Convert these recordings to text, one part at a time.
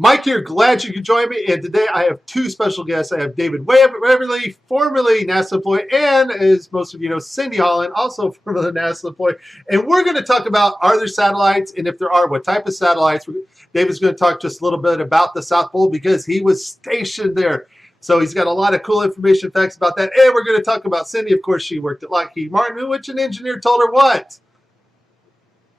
Mike here, glad you could join me. And today I have two special guests. I have David Beverley, formerly NASA employee, and as most of you know, Cyndi Holland, also formerly NASA employee. And we're going to talk about, are there satellites? And if there are, what type of satellites? David's going to talk just a little bit about the South Pole because he was stationed there. So he's got a lot of cool information, facts about that. And we're going to talk about Cyndi. Of course, she worked at Lockheed Martin, which an engineer told her what?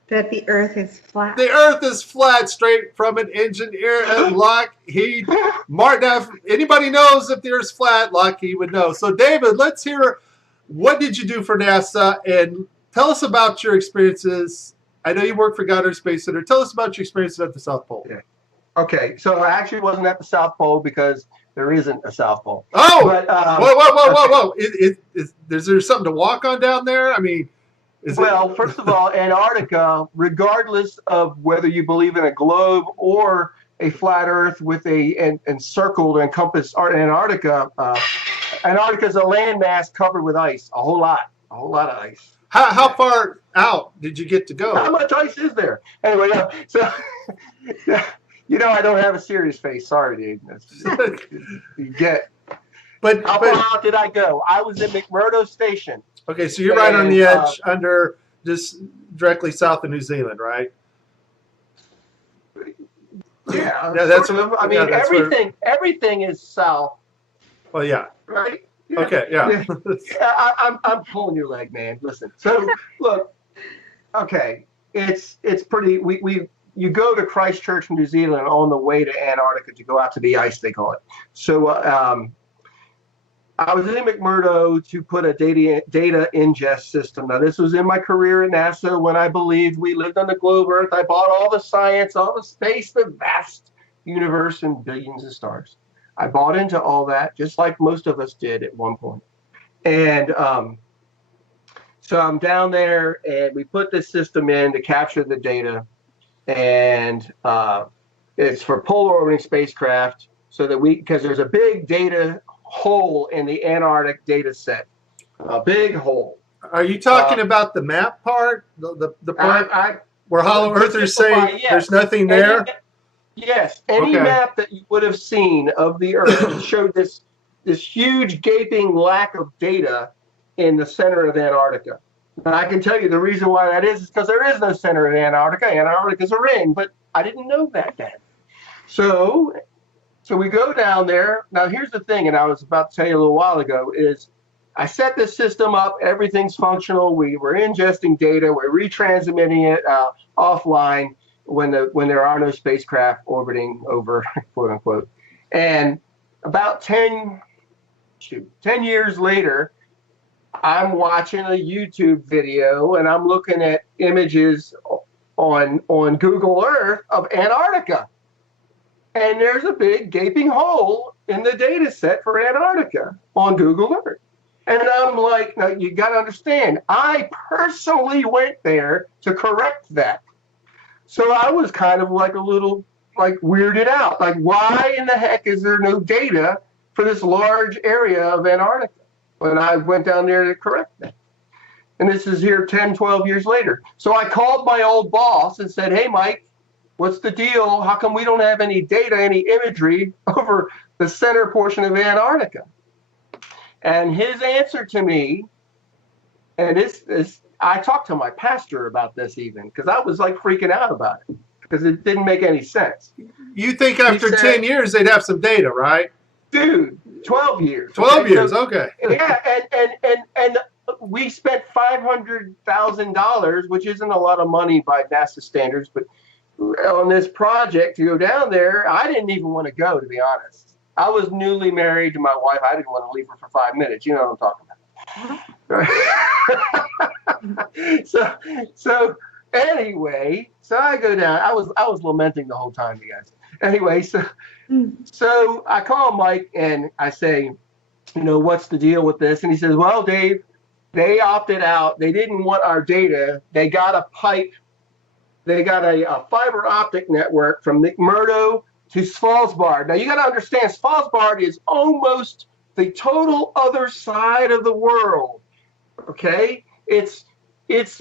That the Earth is flat. The Earth is flat, straight from an engineer at Lockheed Martin. Now, if anybody knows if the Earth's flat, Lockheed would know. So, David, let's hear, what did you do for NASA? And tell us about your experiences. I know you work for Goddard Space Center. Tell us about your experiences at the South Pole. Yeah. Okay, so I actually wasn't at the South Pole because there isn't a South Pole. Oh, but, whoa. Is there something to walk on down there? I mean... Well, first of all, Antarctica, regardless of whether you believe in a globe or a flat Earth with a encircled or encompassed Antarctica, Antarctica is a landmass covered with ice, a whole lot of ice. How far out did you get to go? How much ice is there? Anyway, so you know I don't have a serious face. Sorry, dude. You get. But how far out did I go? I was in McMurdo Station. Okay, so you're right on the edge, under just directly south of New Zealand, right? Yeah, that's sort of. I mean, everything is south. Well, yeah. Right. Yeah. Okay. Yeah. I'm pulling your leg, man. Listen. So look. Okay, it's pretty. You go to Christchurch, New Zealand, on the way to Antarctica to go out to the ice, they call it. So. I was in McMurdo to put a data ingest system. Now, this was in my career at NASA when I believed we lived on the globe Earth. I bought all the science, all the space, the vast universe, and billions of stars. I bought into all that, just like most of us did at one point. And so I'm down there, and we put this system in to capture the data. And it's for polar orbiting spacecraft, so that because there's a big data hole in the Antarctic data set, a big hole. Are you talking about the map part, the part where Hollow Earthers say there's nothing there? Yes, any map that you would have seen of the Earth showed this huge gaping lack of data in the center of Antarctica. And I can tell you the reason why that is because there is no center in Antarctica. Antarctica's a ring, but I didn't know that then. So we go down there. Now, here's the thing, and I was about to tell you a little while ago, is I set this system up. Everything's functional. We were ingesting data. We're retransmitting it offline when there are no spacecraft orbiting over, quote unquote. And about 10 years later, I'm watching a YouTube video, and I'm looking at images on Google Earth of Antarctica. And there's a big gaping hole in the data set for Antarctica on Google Earth. And I'm like, now you got to understand, I personally went there to correct that. So I was kind of like a little weirded out. Like, why in the heck is there no data for this large area of Antarctica when I went down there to correct that? And this is here 10, 12 years later. So I called my old boss and said, hey, Mike, what's the deal? How come we don't have any data, any imagery over the center portion of Antarctica? And his answer to me, and I talked to my pastor about this even, because I was like freaking out about it, because it didn't make any sense. You think after 10 years they'd have some data, right? Dude, 12 years. 12 years, okay. Yeah, and we spent $500,000, which isn't a lot of money by NASA standards, but on this project to go down there. I didn't even want to go, to be honest. I was newly married to my wife. I didn't want to leave her for 5 minutes. You know what I'm talking about. So anyway, so I go down. I was lamenting the whole time, you guys. Anyway, so I call Mike and I say, what's the deal with this? And he says, well, Dave, they opted out. They didn't want our data. They got a pipe. They got a fiber optic network from McMurdo to Svalbard. Now, you got to understand, Svalbard is almost the total other side of the world, okay? It's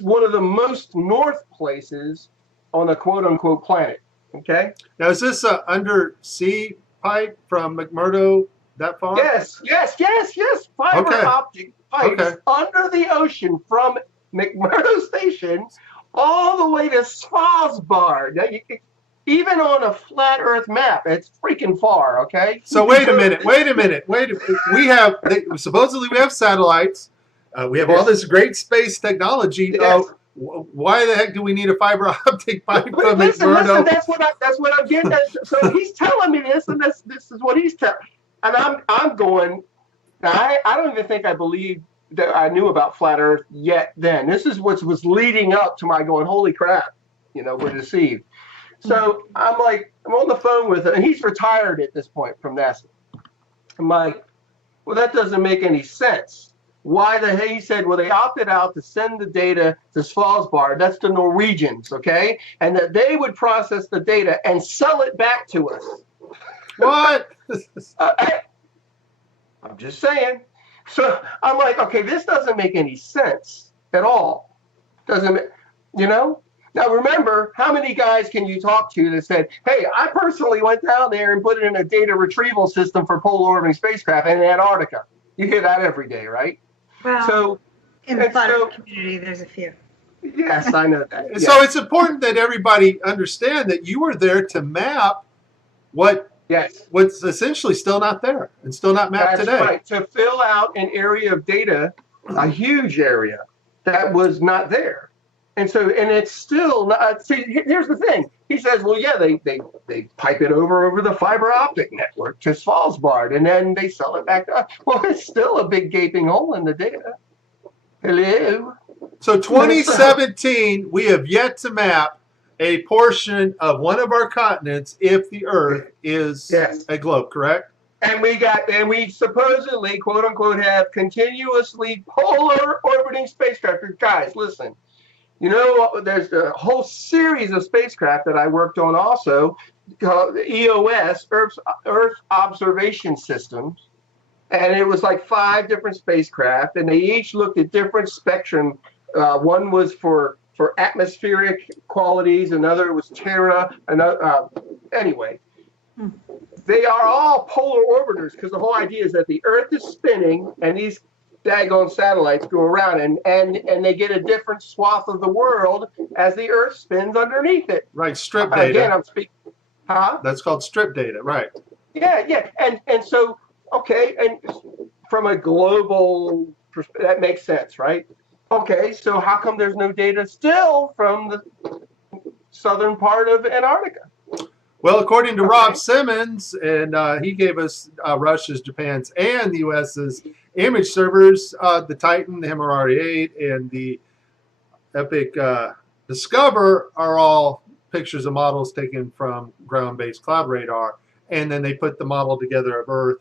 one of the most north places on the quote-unquote planet. Okay. Now, is this a undersea pipe from McMurdo that far? Yes. Fiber Okay. optic pipes Okay. under the ocean from McMurdo Station all the way to Svalbard. Now, even on a flat Earth map, it's freaking far. Okay. So wait a minute. Supposedly we have satellites. We have all this great space technology. Yes. Why the heck do we need a fiber optic pipe from Listen, McMurdo? that's what I'm getting at. So he's telling me this, and this is what he's telling. And I'm going. Now, I don't even think I believe that I knew about flat Earth yet. Then this is what was leading up to my going. Holy crap! We're deceived. So I'm on the phone with him, and he's retired at this point from NASA. I'm like, well, that doesn't make any sense. Why the hell? He said, well, they opted out to send the data to Svalbard. That's the Norwegians, okay? And that they would process the data and sell it back to us. What? I'm just saying. So I'm like, okay, this doesn't make any sense at all. Now remember, how many guys can you talk to that said, hey, I personally went down there and put it in a data retrieval system for polar orbiting spacecraft in Antarctica? You hear that every day, right? Well, in the flat Earth community, there's a few. Yes, I know that. Yes. So it's important that everybody understand that you were there to map what's essentially still not there and still not mapped today. That's right. To fill out an area of data, a huge area that was not there. And it's still not. See, here's the thing. He says, well, yeah, they pipe it over the fiber optic network to Svalbard, and then they sell it back to us. Well, it's still a big gaping hole in the data. Hello. So 2017, we have yet to map a portion of one of our continents if the Earth is a globe, correct? And we supposedly, quote unquote, have continuously polar orbiting spacecraft. Guys, listen. There's a whole series of spacecraft that I worked on also, called EOS, Earth Observation Systems. And it was like 5 different spacecraft, and they each looked at different spectrum. One was for atmospheric qualities, another was Terra, anyway. They are all polar orbiters because the whole idea is that the Earth is spinning and these daggone satellites go around and they get a different swath of the world as the Earth spins underneath it. Right, strip data. Again, I'm speaking. Huh? That's called strip data, right? Yeah, and so okay, and from a global perspective, that makes sense, right? Okay, so how come there's no data still from the southern part of Antarctica? Well, according to Rob Simmons, and he gave us Russia's, Japan's, and the U.S.'s image servers, the Titan, the MRR-8, and the Epic Discover are all pictures of models taken from ground-based cloud radar, and then they put the model together of Earth.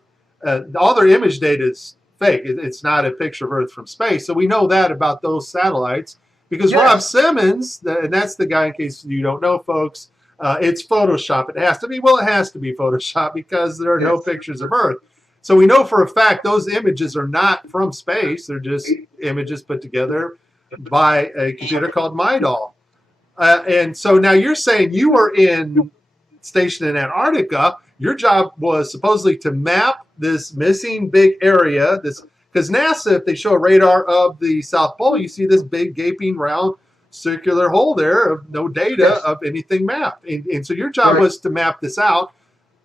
All their image data is fake. It's not a picture of Earth from space. So we know that about those satellites because Rob Simmons, and that's the guy, in case you don't know, folks, it's Photoshop. It has to be. Well, it has to be Photoshop because there are no pictures of Earth. So we know for a fact those images are not from space. They're just images put together by a computer called MyDoll. And so now you're saying you were stationed in Antarctica. Your job was supposedly to map this missing big area. Because NASA, if they show a radar of the South Pole, you see this big gaping round circular hole there of no data of anything mapped. And so your job was to map this out.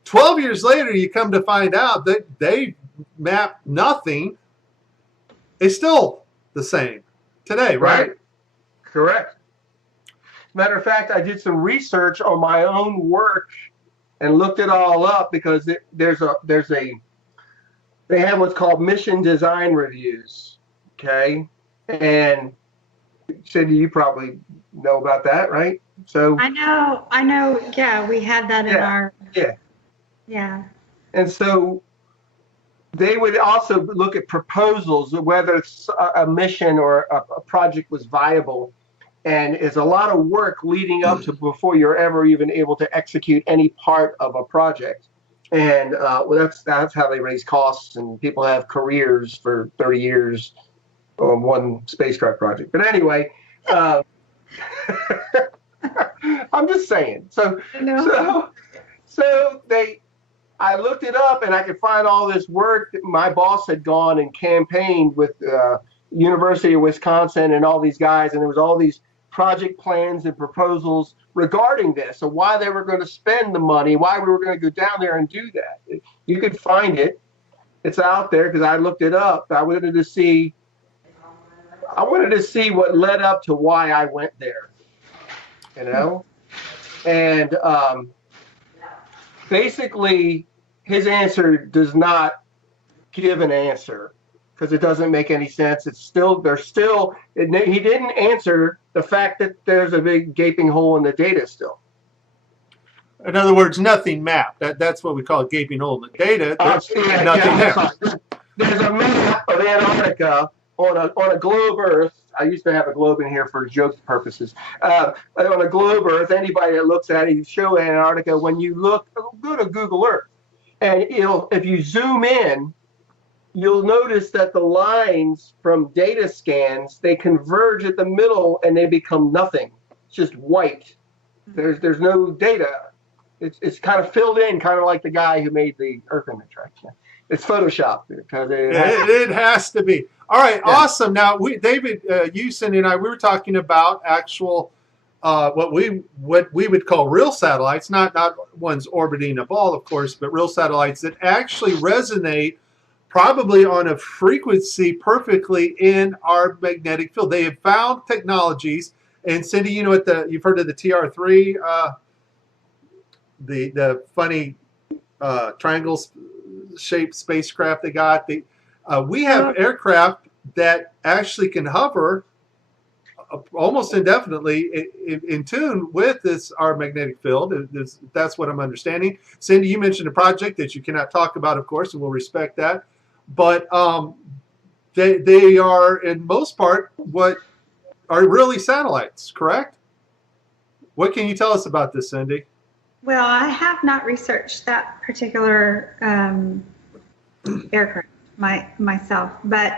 12 years later, you come to find out that they mapped nothing. It's still the same today, right? Correct. Matter of fact, I did some research on my own work and looked it all up because they have what's called mission design reviews. Okay, and Cyndi, you probably know about that, right? So I know. Yeah, we had that in our. Yeah. And so they would also look at proposals, whether it's a mission or a project was viable. And it's a lot of work leading up to before you're ever even able to execute any part of a project. And that's how they raise costs, and people have careers for 30 years on one spacecraft project. But anyway, I'm just saying. I looked it up and I could find all this work that my boss had gone and campaigned with University of Wisconsin and all these guys, and there was all these project plans and proposals regarding this, so why they were going to spend the money, why we were going to go down there and do that. You could find it. It's out there because I looked it up. I wanted to see what led up to why I went there, you know? And basically, his answer does not give an answer because it doesn't make any sense. He didn't answer the fact that there's a big gaping hole in the data still. In other words, nothing mapped. That's what we call a gaping hole in the data. There's nothing there. There's a map of Antarctica on a globe Earth. I used to have a globe in here for joke purposes. On a globe Earth, anybody that looks at it, you show Antarctica. When you look, go to Google Earth, and if you zoom in, you'll notice that the lines from data scans, they converge at the middle and they become nothing. It's just white. There's no data. It's kind of filled in, kind of like the guy who made the Earth image, right? It's Photoshop because it has to be. All right, yeah. Awesome. Now, David, you, Cyndi, and I, we were talking about actual what we would call real satellites, not ones orbiting a ball, of course, but real satellites that actually resonate probably on a frequency perfectly in our magnetic field. They have found technologies, and Cyndi, you know what you've heard of the TR3, the funny triangle-shaped spacecraft they got. We have aircraft that actually can hover almost indefinitely in tune with our magnetic field. That's what I'm understanding. Cyndi, you mentioned a project that you cannot talk about, of course, and we'll respect that. But they are, in most part, what are really satellites, correct? What can you tell us about this, Cyndi? Well, I have not researched that particular aircraft myself, but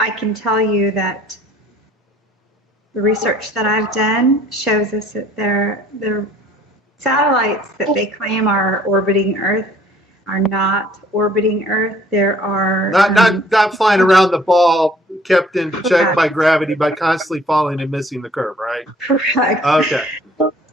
I can tell you that the research that I've done shows us that the satellites that they claim are orbiting Earth are not orbiting Earth. There are not flying around the ball, kept in check by gravity by constantly falling and missing the curve, right? Correct. Okay.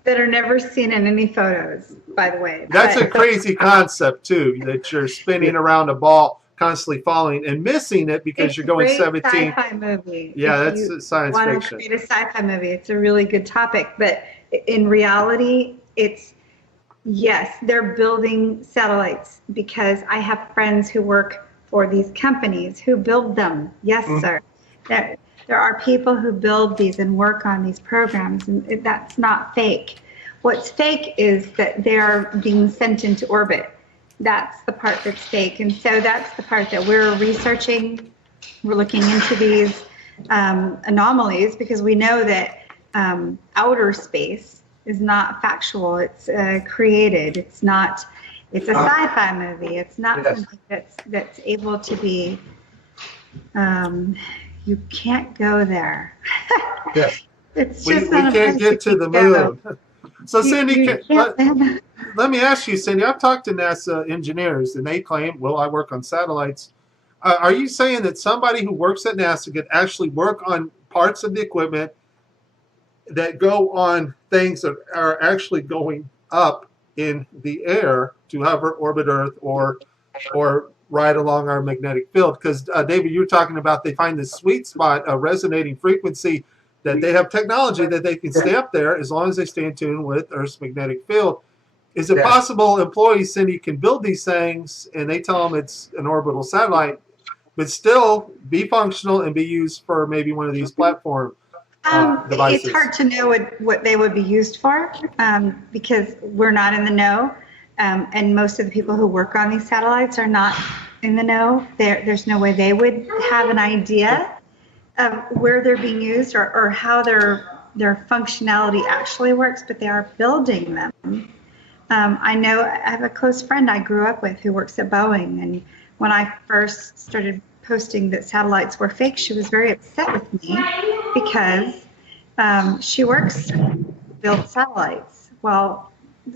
That are never seen in any photos, by the way. That's a crazy concept too, that you're spinning around a ball, constantly falling and missing it because you're going 17. Sci-fi movie. Yeah, that's science fiction. Want to create a sci-fi movie? It's a really good topic, but in reality, yes, they're building satellites because I have friends who work for these companies who build them. Yes, sir. There are people who build these and work on these programs, and that's not fake. What's fake is that they're being sent into orbit. That's the part that's fake, and so that's the part that we're researching. We're looking into these anomalies because we know that outer space is not factual. It's created. It's not. It's a sci-fi movie. It's not something that's able to be. You can't go there. Yes. It's we just can't get to the moon. So, Cyndi, let me ask you, Cyndi, I've talked to NASA engineers, and they claim, well, I work on satellites. Are you saying that somebody who works at NASA could actually work on parts of the equipment that go on things that are actually going up in the air to hover, orbit Earth, or ride along our magnetic field? Because, David, you were talking about they find this sweet spot, a resonating frequency, that they have technology that they can stay up there as long as they stay in tune with Earth's magnetic field. Is it possible employees, Cyndi, can build these things and they tell them it's an orbital satellite, but still be functional and be used for maybe one of these platform devices? It's hard to know what they would be used for because we're not in the know. And most of the people who work on these satellites are not in the know. There's no way they would have an idea of where they're being used or how their functionality actually works, but they are building them. I know I have a close friend I grew up with who works at Boeing, and when I first started posting that satellites were fake, she was very upset with me because she works build satellites. Well,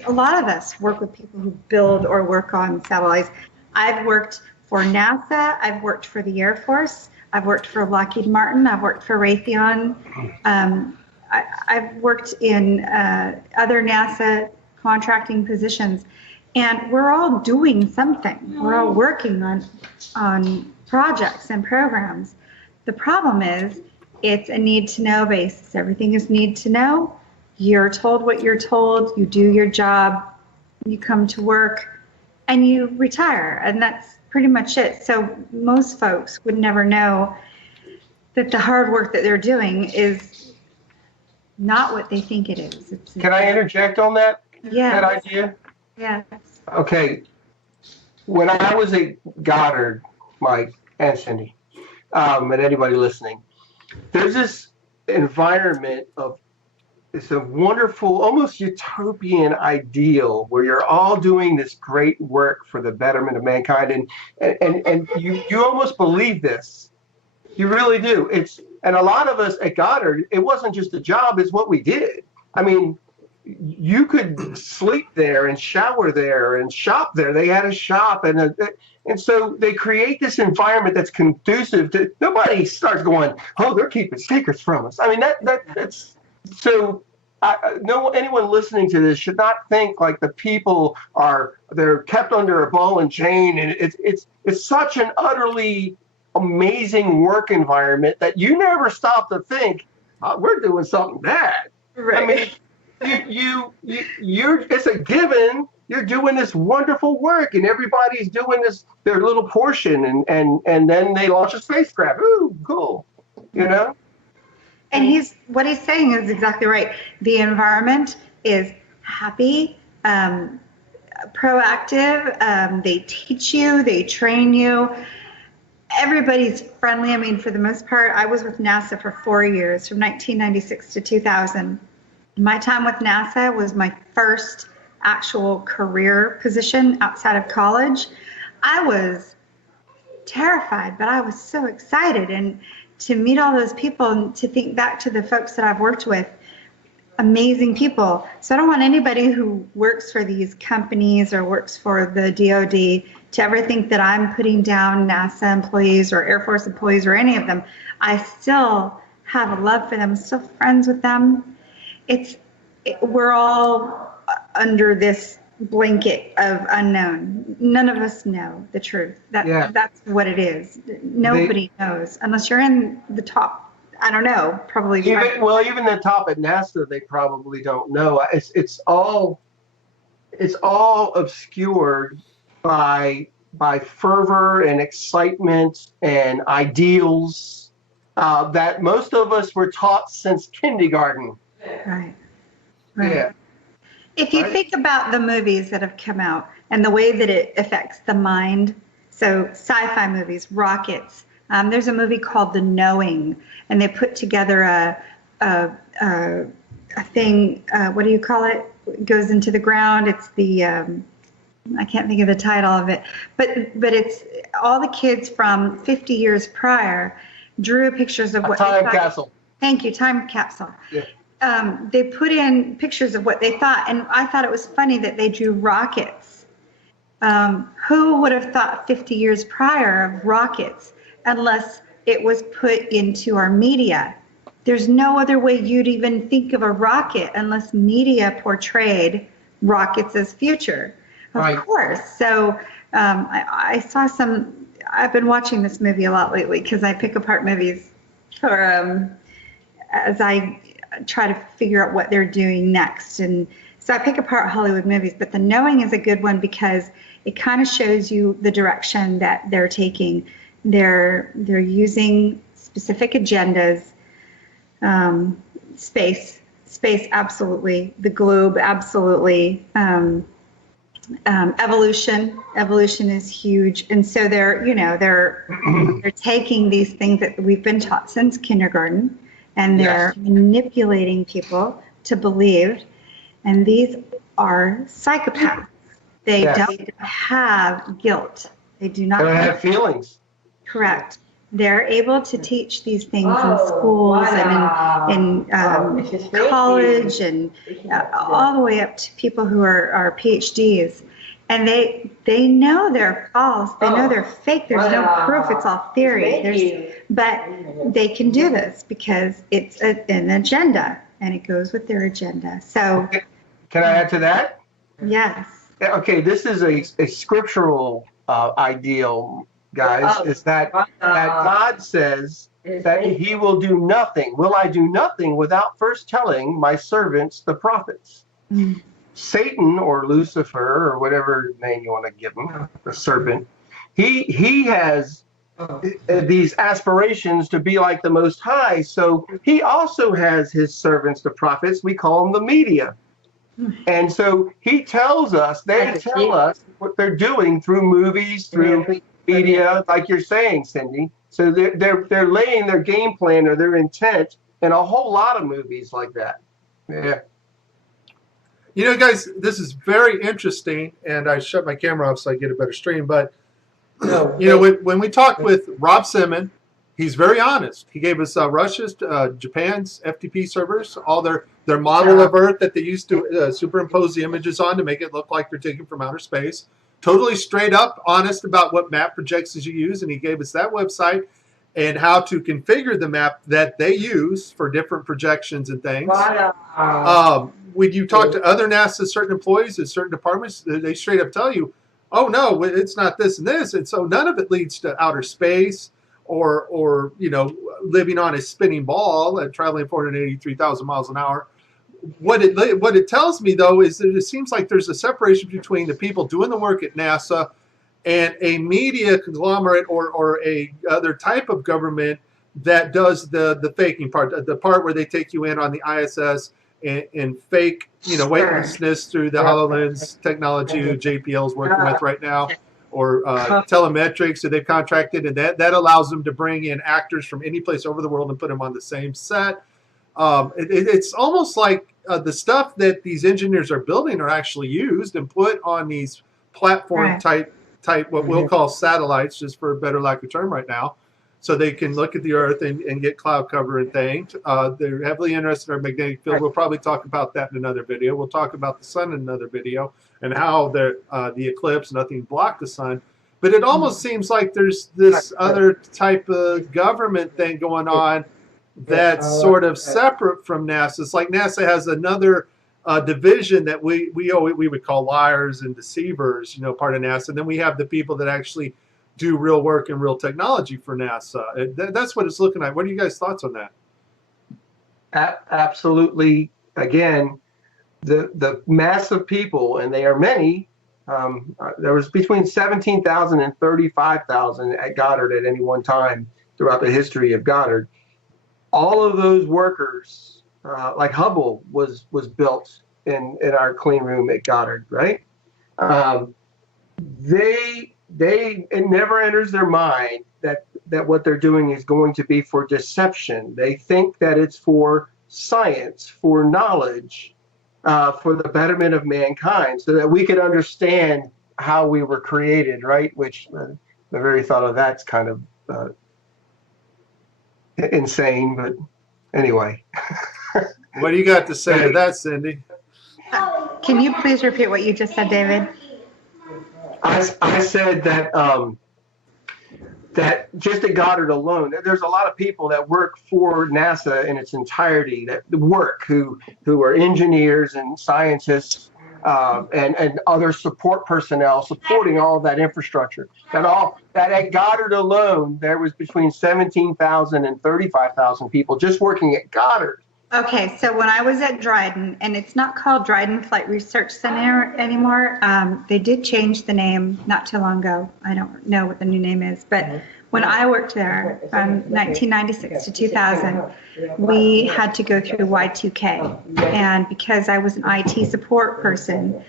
a lot of us work with people who build or work on satellites. I've worked for NASA. I've worked for the Air Force. I've worked for Lockheed Martin. I've worked for Raytheon. I've worked in other NASA contracting positions, and we're all doing something. We're all working on projects and programs. The problem is it's a need-to-know basis. Everything is need-to-know. You're told what you're told. You do your job. You come to work, and you retire, and that's pretty much it. So most folks would never know that the hard work that they're doing is not what they think it is. Can I interject on that? Yeah. That idea? Yes. Okay. When I was at Goddard, Mike and Cyndi, and anybody listening, there's this environment of, it's a wonderful, almost utopian ideal where you're all doing this great work for the betterment of mankind, and you almost believe this. You really do. And a lot of us at Goddard, it wasn't just a job, it's what we did. I mean, you could sleep there and shower there and shop there. They had a shop, and so they create this environment that's conducive to, nobody starts going, oh, they're keeping secrets from us. I mean, that's so. Anyone listening to this should not think like the people they're kept under a ball and chain, and it's such an utterly amazing work environment that you never stop to think, we're doing something bad. Right. I mean, you're it's a given. You're doing this wonderful work, and everybody's doing their little portion, and then they launch a spacecraft. Ooh, cool. You know? And what he's saying is exactly right. The environment is happy, proactive. They teach you, they train you. Everybody's friendly. I mean, for the most part, I was with NASA for 4 years, from 1996 to 2000. My time with NASA was my first actual career position outside of college. I was terrified, but I was so excited. And to meet all those people and to think back to the folks that I've worked with, amazing people. So I don't want anybody who works for these companies or works for the DoD to ever think that I'm putting down NASA employees or Air Force employees or any of them. I still have a love for them, still friends with them. We're all under this blanket of unknown. None of us know the truth. That's what it is. Nobody knows unless you're in the top. I don't know. Probably. Even the top at NASA, they probably don't know. It's all obscured by fervor and excitement and ideals that most of us were taught since kindergarten. Right. Yeah. If you think about the movies that have come out and the way that it affects the mind, so sci-fi movies, rockets. There's a movie called The Knowing, and they put together a thing. What do you call it? It goes into the ground. It's the I can't think of the title of it, but it's all the kids from 50 years prior drew pictures of what time capsule. Thank you, time capsule. Yeah. They put in pictures of what they thought, and I thought it was funny that they drew rockets. Who would have thought 50 years prior of rockets unless it was put into our media? There's no other way you'd even think of a rocket unless media portrayed rockets as future. Of course. So I saw I've been watching this movie a lot lately because I pick apart movies as I try to figure out what they're doing next. And so I pick apart Hollywood movies, but The Knowing is a good one because it kind of shows you the direction that they're taking. They're using specific agendas, space absolutely, the globe absolutely, evolution is huge. And so they're taking these things that we've been taught since kindergarten, and they're manipulating people to believe. And these are psychopaths. They don't have guilt. They do not have feelings. Correct. They're able to teach these things in schools and in college and all the way up to people who are PhDs. And they know they're false. They know they're fake. There's no proof. It's all theory. But they can do this because it's an agenda, and it goes with their agenda. So, can I add to that? Yes. Okay, this is a scriptural ideal, guys. Is that God says that He will do nothing. Will I do nothing without first telling my servants, the prophets? Mm. Satan or Lucifer or whatever name you want to give him, the serpent, he has these aspirations to be like the Most High. So he also has his servants, the prophets. We call them the media. And so he tells us, they tell us what they're doing through movies, through media, like you're saying, Cyndi. So they're laying their game plan or their intent in a whole lot of movies like that. Yeah. You know, guys, this is very interesting, and I shut my camera off so I get a better stream. But you know, when we talked with Rob Simon, he's very honest. He gave us Russia's, Japan's FTP servers, all their model of Earth that they used to superimpose the images on to make it look like they're taken from outer space. Totally straight up honest about what map projections you use, and he gave us that website and how to configure the map that they use for different projections and things. When you talk to other NASA certain employees in certain departments, they straight up tell you, oh no, it's not this and this. And so none of it leads to outer space or you know, living on a spinning ball and traveling 483,000 miles an hour. What it tells me, though, is that it seems like there's a separation between the people doing the work at NASA and a media conglomerate or a other type of government that does the faking part, the part where they take you in on the ISS and fake, you know, weightlessness through the HoloLens technology JPL is working with right now, or telemetrics that they've contracted, and that allows them to bring in actors from any place over the world and put them on the same set. It's almost like the stuff that these engineers are building are actually used and put on these platform type what we'll call satellites, just for a better lack of term right now, so they can look at the Earth and get cloud cover and things. They're heavily interested in our magnetic field. We'll probably talk about that in another video. We'll talk about the sun in another video and how the eclipse, nothing blocked the sun. But it almost seems like there's this other type of government thing going on that's sort of separate from NASA. It's like NASA has another division that we would call liars and deceivers, you know, part of NASA. And then we have the people that actually do real work and real technology for NASA. That's what it's looking like. What are you guys' thoughts on that? Absolutely. Again, the mass of people, and they are many. There was between 17,000 and 35,000 at Goddard at any one time throughout the history of Goddard. All of those workers, like Hubble was built in our clean room at Goddard, right? It never enters their mind that what they're doing is going to be for deception. They think that it's for science, for knowledge, for the betterment of mankind, so that we could understand how we were created, right? Which the very thought of that's kind of insane, but anyway. What do you got to say to that, Cyndi? Can you please repeat what you just said, David? I said that that just at Goddard alone, there's a lot of people that work for NASA in its entirety, that work who are engineers and scientists and other support personnel supporting all of that infrastructure. That at Goddard alone, there was between 17,000 and 35,000 people just working at Goddard. Okay, so when I was at Dryden, and it's not called Dryden Flight Research Center anymore, they did change the name not too long ago. I don't know what the new name is, but when I worked there from 1996 to 2000, we had to go through Y2K. And because I was an IT support person,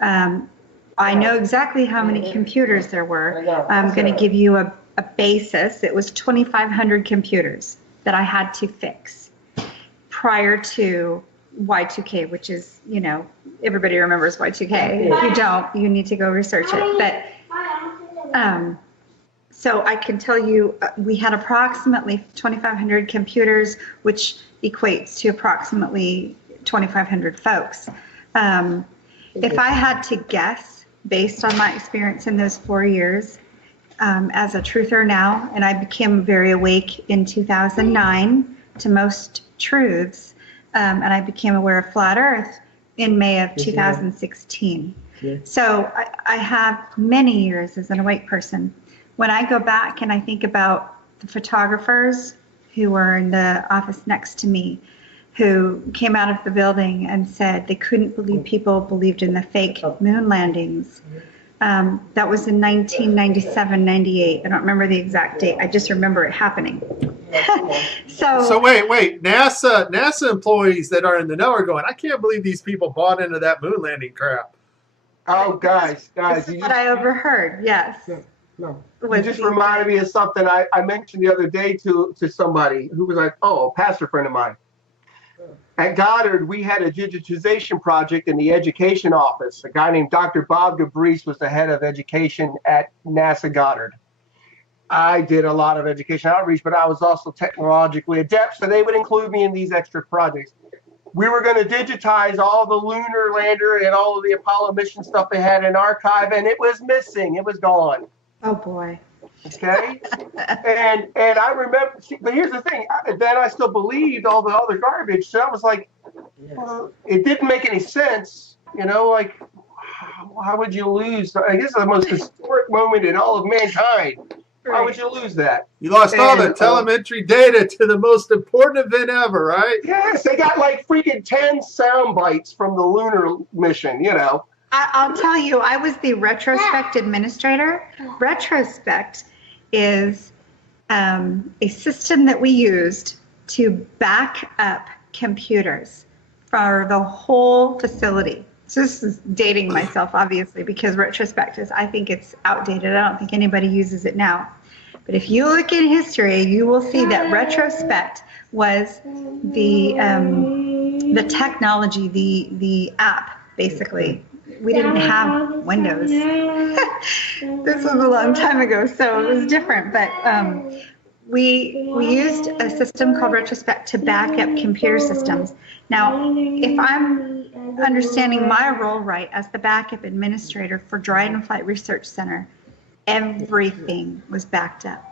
I know exactly how many computers there were. I'm going to give you a basis. It was 2,500 computers that I had to fix prior to Y2K, which is, you know, everybody remembers Y2K. If you don't, you need to go research it. But So I can tell you, we had approximately 2,500 computers, which equates to approximately 2,500 folks. If I had to guess, based on my experience in those 4 years, as a truther now, and I became very awake in 2009 to most truths, and I became aware of flat Earth in May of 2016. So I have many years as an awake person. When I go back and I think about the photographers who were in the office next to me, who came out of the building and said they couldn't believe people believed in the fake moon landings. That was in 1997, 98. I don't remember the exact date. I just remember it happening. So wait. NASA employees that are in the know are going, I can't believe these people bought into that moon landing crap. Oh, guys. This is what I overheard, yes. No. You just reminded me of something I mentioned the other day to somebody who was like, oh, a pastor friend of mine. At Goddard, we had a digitization project in the education office. A guy named Dr. Bob Gabrice was the head of education at NASA Goddard. I did a lot of education outreach, but I was also technologically adept, so they would include me in these extra projects. We were going to digitize all the lunar lander and all of the Apollo mission stuff they had in archive, and it was missing. It was gone. Oh, boy. Okay. and I remember, but here's the thing, then I still believed all the other garbage. So I was like, well, it didn't make any sense, like, how would you lose? I guess the most historic moment in all of mankind. Why would you lose that? You lost all the telemetry data to the most important event ever, right? Yes, they got like freaking 10 sound bites from the lunar mission, I'll tell you, I was the retrospect administrator. Retrospect is a system that we used to back up computers for the whole facility. So this is dating myself, obviously, because retrospect is, I think it's outdated. I don't think anybody uses it now. But if you look in history, you will see that retrospect was the technology, the app, basically. We didn't have Windows. This was a long time ago, so it was different. But we used a system called retrospect to back up computer systems. Now, if I'm understanding my role right as the backup administrator for Dryden Flight Research Center, everything was backed up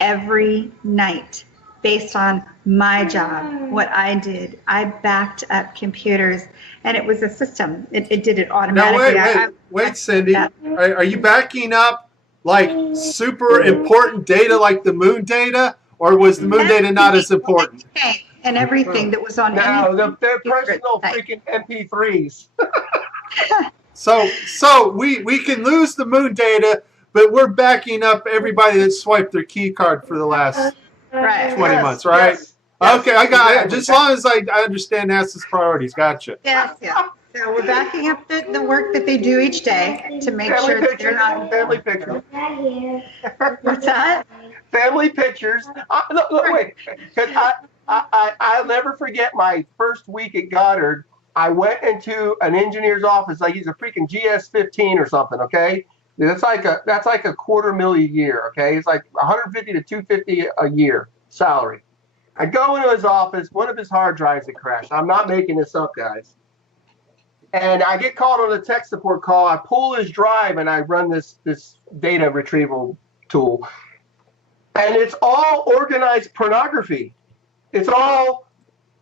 every night based on my job, what I did. I backed up computers, and it was a system. It did it automatically. Now, wait, Cyndi. Are you backing up like super important data like the moon data, or was the moon data not as important? And everything that was on they're personal freaking MP3s. So we can lose the moon data, but we're backing up everybody that swiped their key card for the last 20 months, right? Yes. Okay, I got just as long as I understand NASA's priorities. Gotcha. Yes. So we're backing up the work that they do each day to make sure that they're not family pictures. What's that? Family pictures. Look, wait, because I'll never forget my first week at Goddard. I went into an engineer's office like he's a freaking GS-15 or something. Okay. That's like a $250,000 a year, okay? It's like 150 to 250 a year salary. I go into his office, one of his hard drives had crashed. I'm not making this up, guys. And I get called on a tech support call. I pull his drive and I run this data retrieval tool. And it's all organized pornography. It's all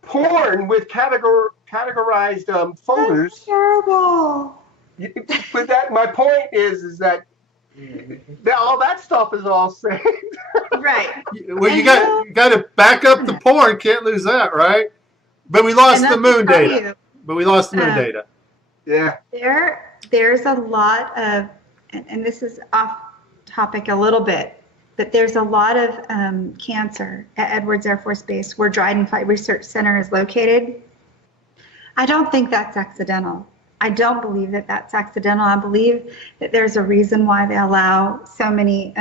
porn with categorized folders. That's terrible. But my point is that all that stuff is all saved. Right. Well, you got to back up the porn. Can't lose that, right? But we lost the moon data. Yeah. There's a lot of, and this is off topic a little bit, but there's a lot of cancer at Edwards Air Force Base where Dryden Flight Research Center is located. I don't think that's accidental. I don't believe that that's accidental. I believe that there's a reason why they allow so many,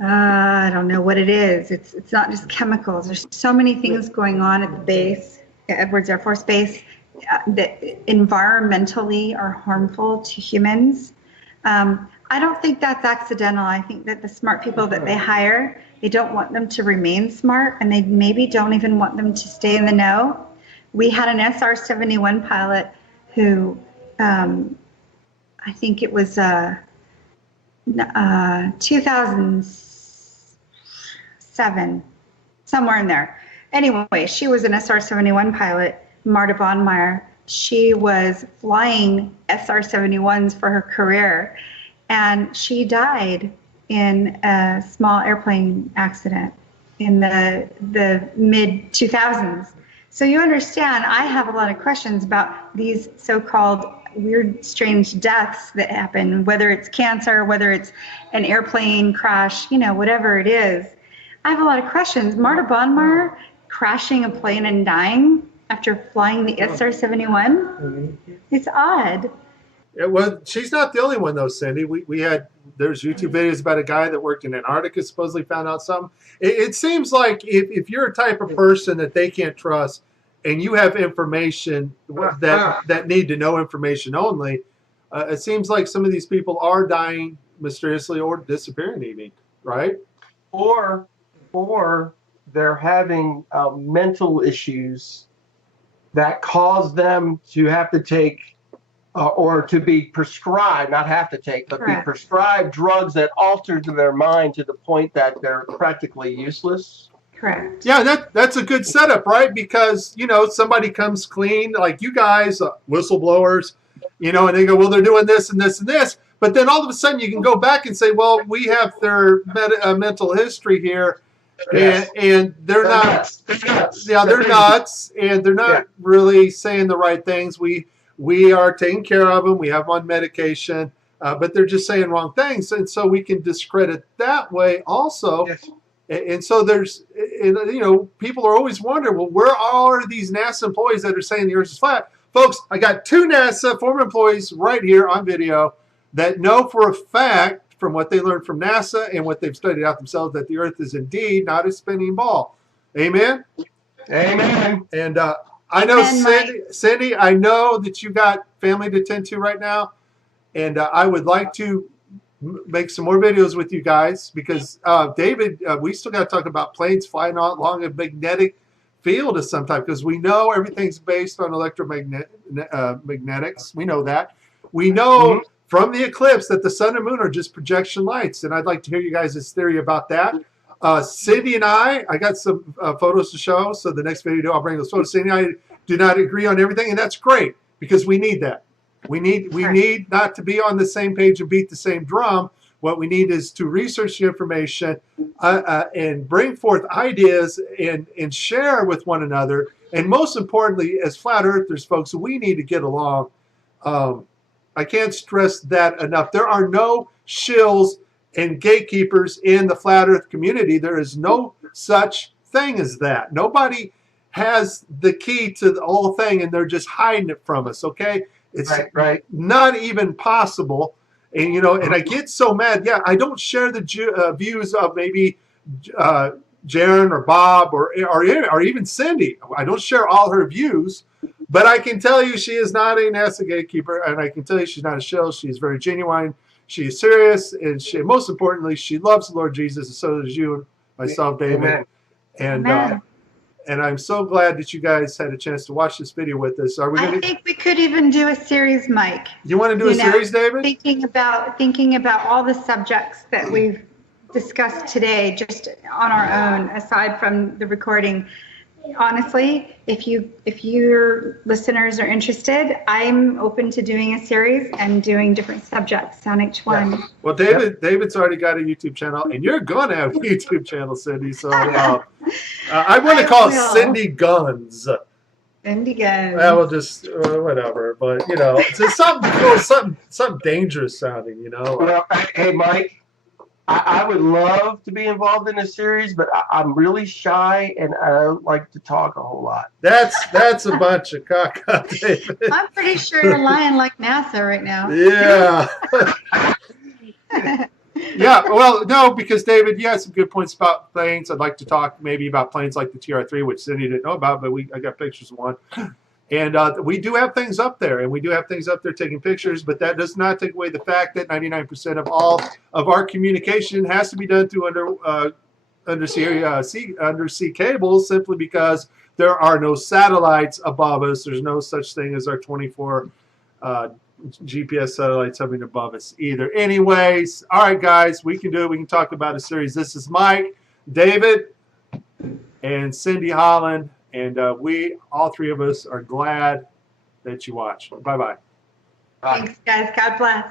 I don't know what it is. It's not just chemicals. There's so many things going on at the base, at Edwards Air Force Base, that environmentally are harmful to humans. I don't think that's accidental. I think that the smart people that they hire, they don't want them to remain smart, and they maybe don't even want them to stay in the know. We had an SR-71 pilot who, I think it was 2007, somewhere in there. Anyway, she was an SR-71 pilot, Marta Bonmeyer. She was flying SR-71s for her career, and she died in a small airplane accident in the mid-2000s. So you understand, I have a lot of questions about these so-called weird, strange deaths that happen, whether it's cancer, whether it's an airplane crash, whatever it is. I have a lot of questions. Marta Bonmeyer crashing a plane and dying after flying the SR-71? It's odd. Well, she's not the only one, though, Cyndi. There's YouTube videos about a guy that worked in Antarctica, supposedly found out something. It seems like if you're a type of person that they can't trust, and you have information that need to know information only, it seems like some of these people are dying mysteriously or disappearing even, right? Or they're having mental issues that cause them to have to take or to be prescribed, not have to take, but Correct. be prescribed drugs that alter their mind to the point that they're practically useless. Correct. Yeah, that's a good setup, right? Because, somebody comes clean, like you guys, whistleblowers, and they go, well, they're doing this and this and this. But then all of a sudden you can go back and say, well, we have their mental history here. Yes. And they're not nuts. They're nuts. Yeah, they're nuts, and they're not really saying the right things. We are taking care of them. We have them on medication, but they're just saying wrong things, and so we can discredit that way also. Yes. And so people are always wondering, well, where are these NASA employees that are saying the Earth is flat? Folks, I got 2 NASA former employees right here on video that know for a fact, from what they learned from NASA and what they've studied out themselves, that the Earth is indeed not a spinning ball. Amen? Amen. And I know, Cyndi, I know that you got family to tend to right now, and I would like to make some more videos with you guys because, David, we still got to talk about planes flying along a magnetic field of some type because we know everything's based on electromagnetics. We know that. We know from the eclipse that the sun and moon are just projection lights, and I'd like to hear you guys' theory about that. Cyndi and I got some photos to show, so the next video I'll bring those photos. Cyndi and I do not agree on everything, and that's great because we need that. We need not to be on the same page and beat the same drum. What we need is to research the information and bring forth ideas and share with one another. And most importantly, as flat earthers, folks, we need to get along. I can't stress that enough. There are no shills and gatekeepers in the flat earth community. There is no such thing as that. Nobody has the key to the whole thing, and they're just hiding it from us, okay? It's not even possible. And, and I get so mad. Yeah, I don't share the views of maybe Jaron or Bob or even Cyndi. I don't share all her views. But I can tell you she is not a NASA gatekeeper, and I can tell you she's not a shill. She's very genuine. She is serious, and most importantly, she loves the Lord Jesus, and so does you and myself, David. Amen. And I'm so glad that you guys had a chance to watch this video with us. I think we could even do a series, Mike. You want to do a series, David? Thinking about all the subjects that we've discussed today, just on our own, aside from the recording. Honestly, if your listeners are interested, I'm open to doing a series and doing different subjects on each one. Yeah. Well, David's already got a YouTube channel, and you're going to have a YouTube channel, Cyndi. So I want to call it Cyndi Guns. Cyndi Guns. We'll just whatever, but it's just something cool, something dangerous sounding. Well, hey, Mike. I would love to be involved in a series, but I'm really shy and I don't like to talk a whole lot. That's a bunch of caca, David. I'm pretty sure you're lying like NASA right now. Yeah. Yeah, well, no, because David, you had some good points about planes. I'd like to talk maybe about planes like the TR-3, which Cyndi didn't know about, but I got pictures of one. And we do have things up there, and we do have things up there taking pictures, but that does not take away the fact that 99% of all of our communication has to be done through undersea cables, simply because there are no satellites above us. There's no such thing as our 24 GPS satellites hovering above us either. Anyways, all right, guys, we can do it. We can talk about a series. This is Mike, David, and Cyndi Holland. And we, all three of us, are glad that you watched. Bye-bye. Bye. Thanks, guys. God bless.